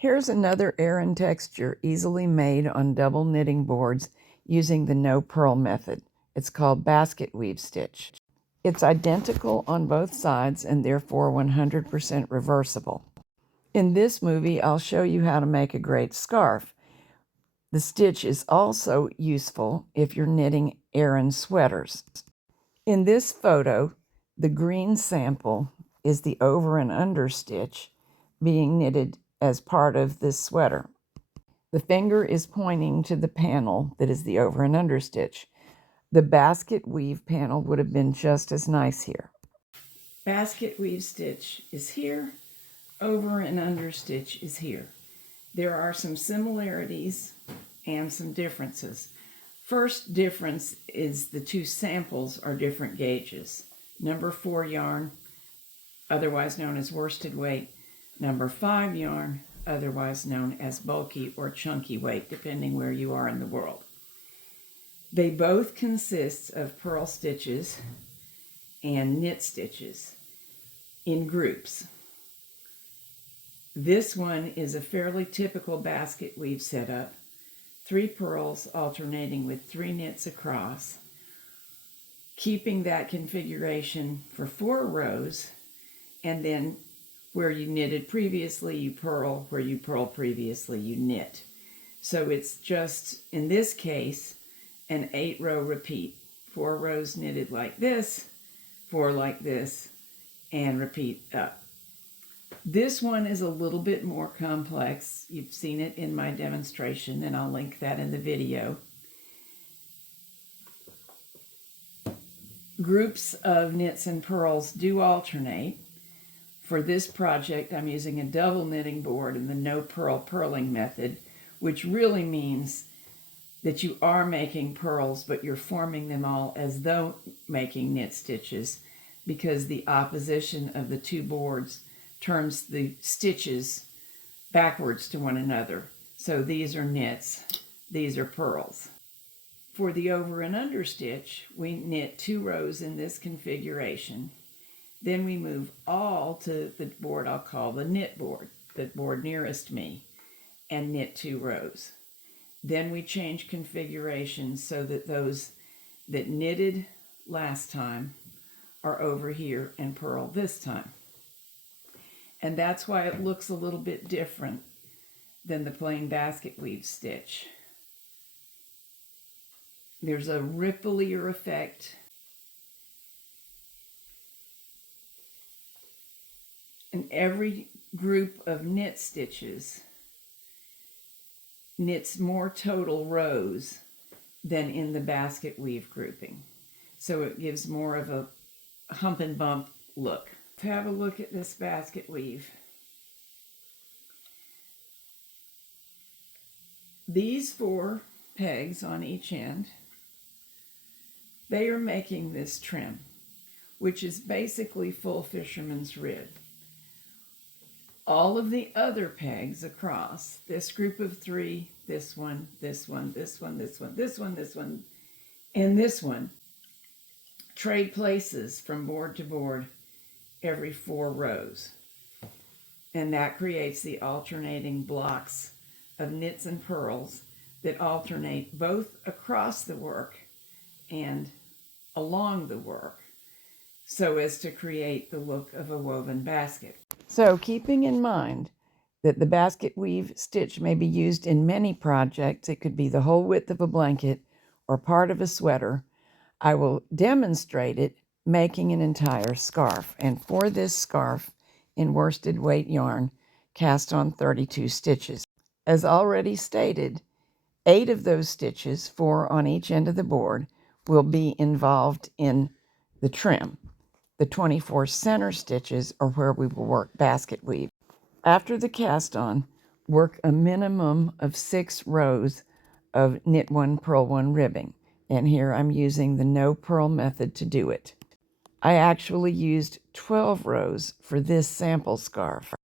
Here's another aran texture easily made on double knitting boards using the no-purl method. It's called Basketweave Stitch. It's identical on both sides and therefore 100% reversible. In this movie, I'll show you how to make a great scarf. The stitch is also useful if you're knitting aran sweaters. In this photo, the green sample is the over and under stitch being knitted as part of this sweater. The finger is pointing to the panel that is the over and under stitch. The basket weave panel would have been just as nice here. Basket weave stitch is here, over and under stitch is here. There are some similarities and some differences. First difference is the two samples are different gauges. Number 4 yarn, otherwise known as worsted weight. Number 5 yarn, otherwise known as bulky or chunky weight, depending where you are in the world. They both consist of purl stitches and knit stitches in groups. This one is a fairly typical basket weave setup. 3 purls alternating with 3 knits across, keeping that configuration for 4 rows, and then where you knitted previously, you purl, where you purled previously, you knit. So it's just, in this case, an 8-row repeat. 4 rows knitted like this, 4 like this, and repeat up. This one is a little bit more complex. You've seen it in my demonstration, and I'll link that in the video. Groups of knits and purls do alternate. For this project, I'm using a double knitting board in the no-purl purling method, which really means that you are making purls, but you're forming them all as though making knit stitches, because the opposition of the two boards turns the stitches backwards to one another. So these are knits, these are purls. For the over and under stitch, we knit 2 rows in this configuration. Then we move all to the board I'll call the knit board, the board nearest me, and knit 2 rows. Then we change configurations so that those that knitted last time are over here and purl this time. And that's why it looks a little bit different than the plain basket weave stitch. There's a rippleier effect. And every group of knit stitches knits more total rows than in the basket weave grouping. So it gives more of a hump and bump look. Have a look at this basket weave. These 4 pegs on each end, they are making this trim, which is basically full fisherman's rib. All of the other pegs across, this group of 3, this one, this one, this one, this one, this one, this one, and this one, trade places from board to board every 4 rows. And that creates the alternating blocks of knits and purls that alternate both across the work and along the work, so as to create the look of a woven basket. So keeping in mind that the basket weave stitch may be used in many projects, it could be the whole width of a blanket or part of a sweater, I will demonstrate it making an entire scarf. And for this scarf, in worsted weight yarn, cast on 32 stitches. As already stated, 8 of those stitches, 4 on each end of the board, will be involved in the trim. The 24 center stitches are where we will work basket weave. After the cast on, work a minimum of 6 rows of knit 1, purl 1 ribbing. And here I'm using the no-purl method to do it. I actually used 12 rows for this sample scarf.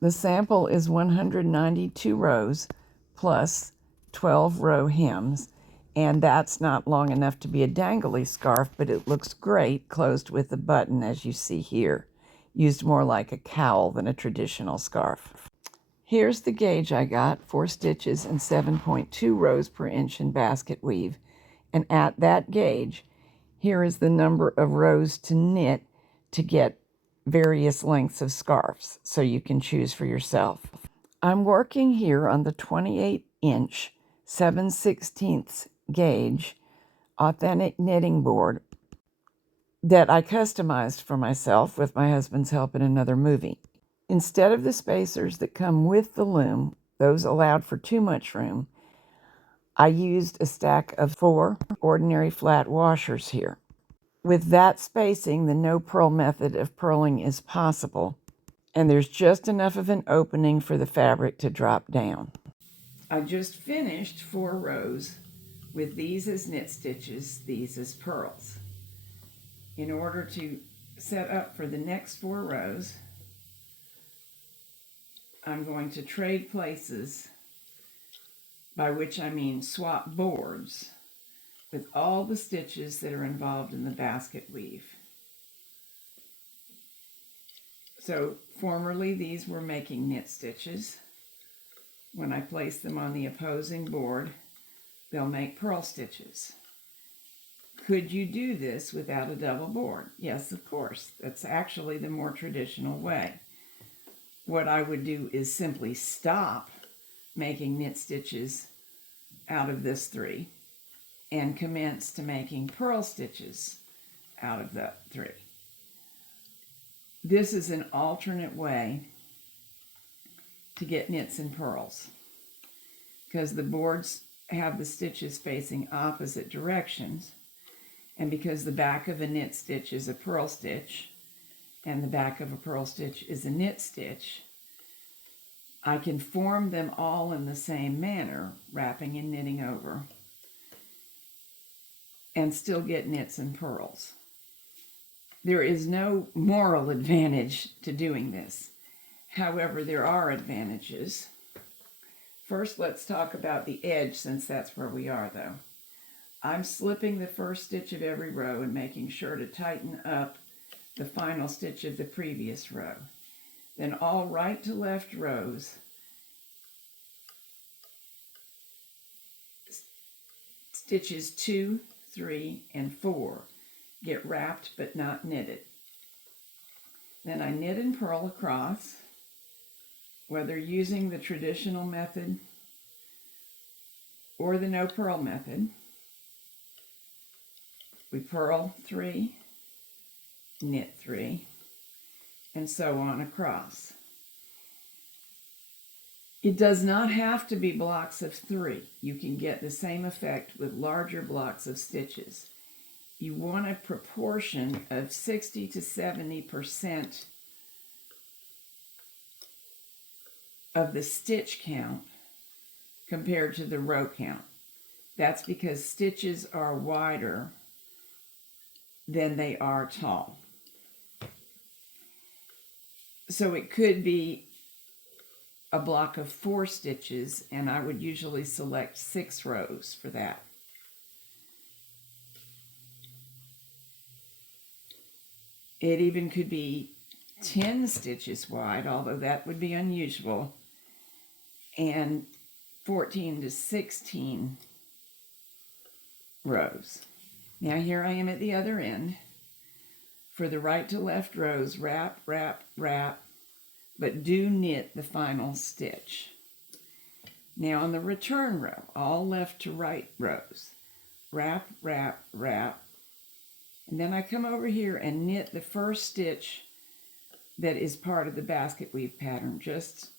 The sample is 192 rows plus 12 row hems, and that's not long enough to be a dangly scarf, but it looks great closed with a button, as you see here, used more like a cowl than a traditional scarf. Here's the gauge I got, 4 stitches and 7.2 rows per inch in basket weave. And at that gauge, here is the number of rows to knit to get various lengths of scarves, so you can choose for yourself. I'm working here on the 28-inch 7/16 gauge authentic knitting board that I customized for myself with my husband's help in another movie. Instead of the spacers that come with the loom, those allowed for too much room, I used a stack of 4 ordinary flat washers here. With that spacing, the no-purl method of purling is possible, and there's just enough of an opening for the fabric to drop down. I just finished 4 rows with these as knit stitches, these as purls. In order to set up for the next 4 rows, I'm going to trade places, by which I mean swap boards, with all the stitches that are involved in the basket weave. So formerly these were making knit stitches. When I place them on the opposing board, they'll make purl stitches. Could you do this without a double board? Yes, of course. That's actually the more traditional way. What I would do is simply stop making knit stitches out of this 3 and commence to making purl stitches out of that 3. This is an alternate way to get knits and purls, because the boards have the stitches facing opposite directions, and because the back of a knit stitch is a purl stitch and the back of a purl stitch is a knit stitch, I can form them all in the same manner, wrapping and knitting over, and still get knits and purls. There is no moral advantage to doing this. However, there are advantages. First, let's talk about the edge, since that's where we are, though. I'm slipping the first stitch of every row and making sure to tighten up the final stitch of the previous row. Then all right to left rows, stitches 2, 3, and 4 get wrapped but not knitted. Then I knit and purl across, whether using the traditional method or the no-purl method. We purl 3, knit 3, and so on across. It does not have to be blocks of 3. You can get the same effect with larger blocks of stitches. You want a proportion of 60 to 70% of the stitch count compared to the row count. That's because stitches are wider than they are tall. So it could be a block of 4 stitches, and I would usually select 6 rows for that. It even could be 10 stitches wide, although that would be unusual, and 14 to 16 rows. Now here I am at the other end. For the right to left rows, wrap, wrap, wrap, but do knit the final stitch. Now on the return row, all left to right rows, wrap, wrap, wrap, and then I come over here and knit the first stitch that is part of the basket weave pattern. Just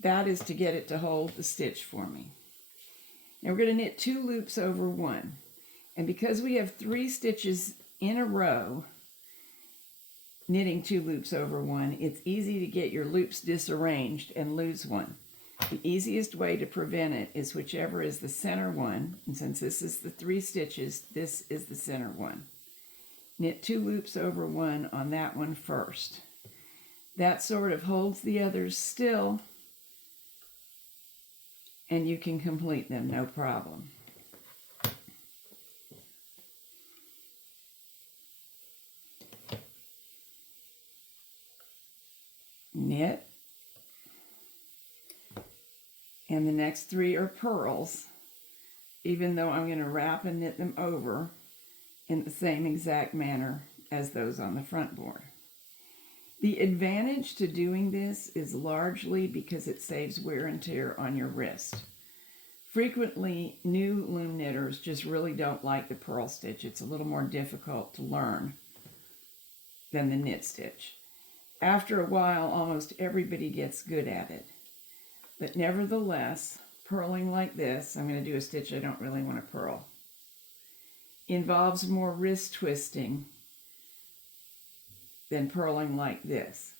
that is to get it to hold the stitch for me. Now we're going to knit 2 loops over 1. And because we have 3 stitches in a row, knitting 2 loops over 1, it's easy to get your loops disarranged and lose one. The easiest way to prevent it is whichever is the center one, and since this is the 3 stitches, this is the center one. Knit 2 loops over 1 on that one first. That sort of holds the others still, and you can complete them no problem. knit, and the next 3 are purls, even though I'm going to wrap and knit them over in the same exact manner as those on the front board. The advantage to doing this is largely because it saves wear and tear on your wrist. Frequently, new loom knitters just really don't like the purl stitch. It's a little more difficult to learn than the knit stitch. After a while, almost everybody gets good at it. But nevertheless, purling like this, I'm going to do a stitch I don't really want to purl, involves more wrist twisting than purling like this.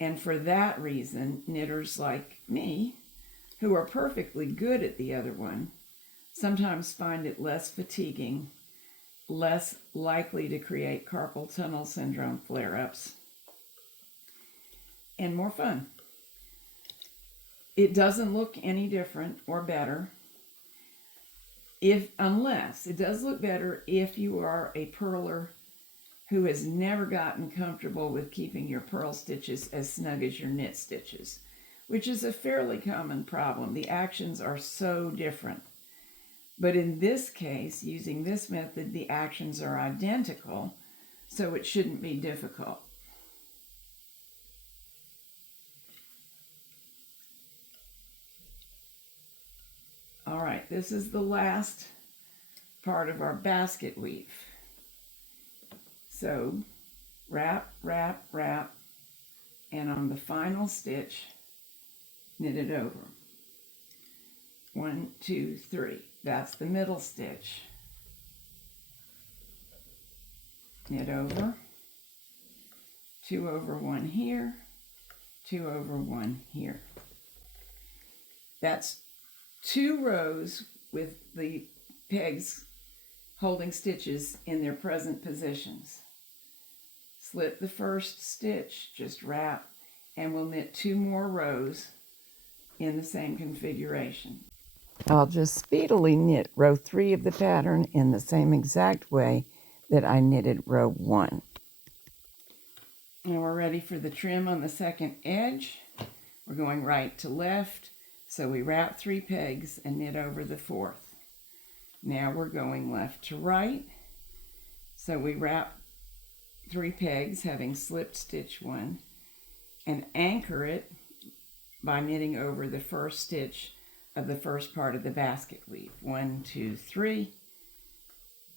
And for that reason, knitters like me, who are perfectly good at the other one, sometimes find it less fatiguing, less likely to create carpal tunnel syndrome flare-ups, and more fun. It doesn't look any different or better unless it does look better if you are a purler who has never gotten comfortable with keeping your purl stitches as snug as your knit stitches, which is a fairly common problem. The actions are so different. But in this case, using this method, the actions are identical, so it shouldn't be difficult. All right, this is the last part of our basket weave. So wrap, wrap, wrap, and on the final stitch, knit it over. 1, 2, 3. That's the middle stitch. Knit over. 2 over 1 here, 2 over 1 here. That's 2 rows with the pegs holding stitches in their present positions. Slip the first stitch, just wrap, and we'll knit 2 more rows in the same configuration. I'll just speedily knit row 3 of the pattern in the same exact way that I knitted row 1. Now we're ready for the trim on the second edge. We're going right to left, so we wrap 3 pegs and knit over the 4th. Now we're going left to right, so we wrap 3 pegs, having slipped stitch 1, and anchor it by knitting over the first stitch of the first part of the basket weave. 1, 2, 3.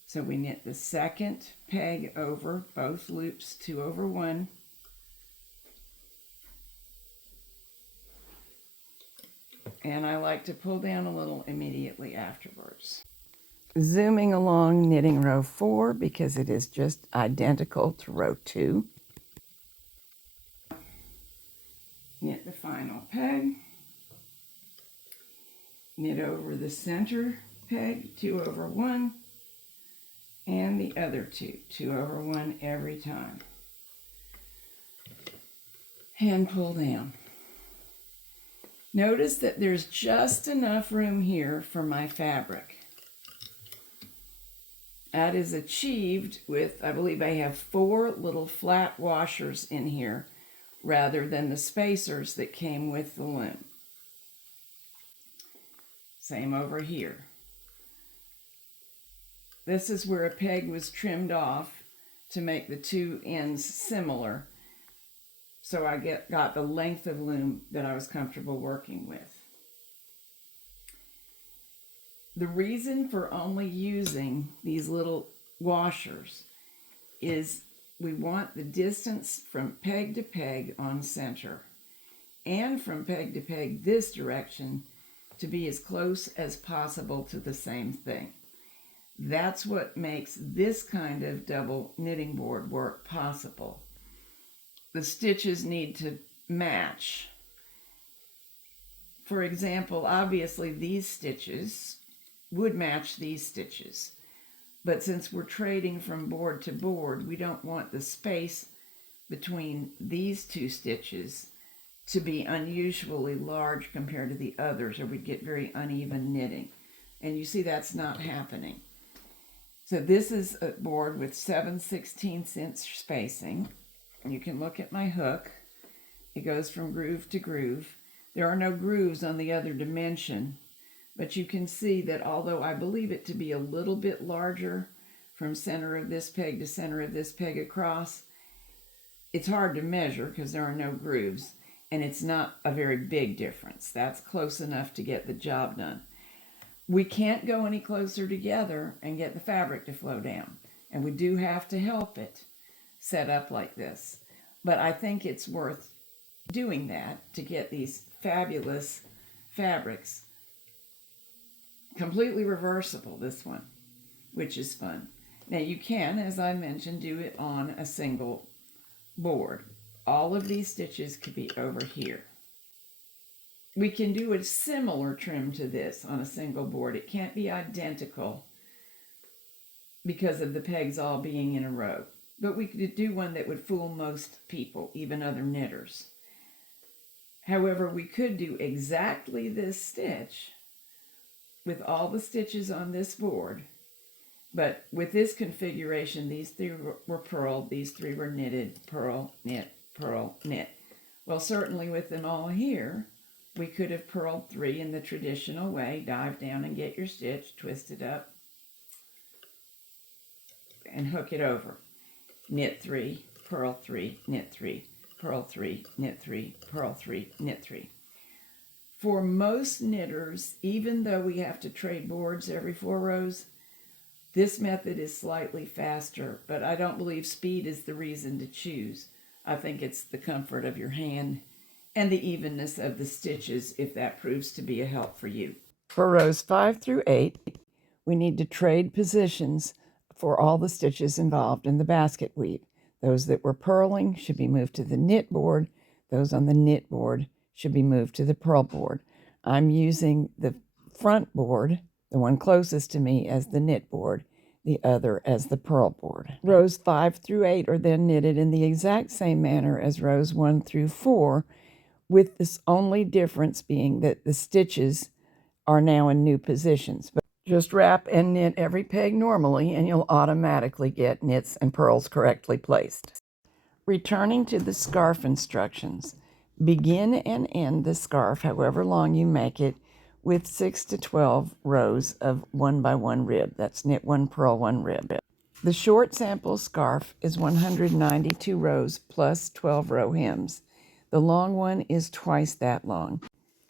So we knit the second peg over both loops, 2 over 1. And I like to pull down a little immediately afterwards. Zooming along, knitting row 4 because it is just identical to row 2. Knit the final peg. Knit over the center peg, 2 over 1, and the other 2, 2 over 1 every time. And pull down. Notice that there's just enough room here for my fabric. That is achieved with, I believe I have 4 little flat washers in here rather than the spacers that came with the loom. Same over here. This is where a peg was trimmed off to make the 2 ends similar, so I got the length of loom that I was comfortable working with. The reason for only using these little washers is we want the distance from peg to peg on center and from peg to peg this direction to be as close as possible to the same thing. That's what makes this kind of double knitting board work possible. The stitches need to match. For example, obviously these stitches would match these stitches, but since we're trading from board to board, we don't want the space between these 2 stitches to be unusually large compared to the others, or we'd get very uneven knitting. And you see that's not happening. So this is a board with 7/16 inch spacing. You can look at my hook. It goes from groove to groove. There are no grooves on the other dimension, but you can see that although I believe it to be a little bit larger from center of this peg to center of this peg across, it's hard to measure because there are no grooves, and it's not a very big difference. That's close enough to get the job done. We can't go any closer together and get the fabric to flow down, and we do have to help it set up like this. But I think it's worth doing that to get these fabulous fabrics. Completely reversible, this one, which is fun. Now you can, as I mentioned, do it on a single board. All of these stitches could be over here. We can do a similar trim to this on a single board. It can't be identical because of the pegs all being in a row. But we could do one that would fool most people, even other knitters. However, we could do exactly this stitch with all the stitches on this board. But with this configuration, these three were purled, these three were knitted, purl, knit, purl, knit. Well, certainly with them all here, we could have purled 3 in the traditional way. Dive down and get your stitch, twist it up, and hook it over. Knit 3, purl 3, knit 3, purl 3, knit 3, purl 3, knit 3. For most knitters, even though we have to trade boards every 4 rows, this method is slightly faster, but I don't believe speed is the reason to choose. I think it's the comfort of your hand and the evenness of the stitches, if that proves to be a help for you. For rows 5 through 8, we need to trade positions for all the stitches involved in the basket weave. Those that were purling should be moved to the knit board. Those on the knit board should be moved to the purl board. I'm using the front board, the one closest to me, as the knit board, the other as the purl board. Rows 5 through 8 are then knitted in the exact same manner as rows 1 through 4, with this only difference being that the stitches are now in new positions. But just wrap and knit every peg normally, and you'll automatically get knits and purls correctly placed. Returning to the scarf instructions, begin and end the scarf, however long you make it, with 6 to 12 rows of 1 by 1 rib. That's knit 1, purl 1, rib. The short sample scarf is 192 rows plus 12 row hems. The long one is twice that long.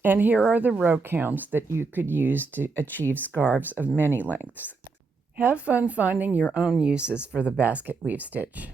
And here are the row counts that you could use to achieve scarves of many lengths. Have fun finding your own uses for the basket weave stitch.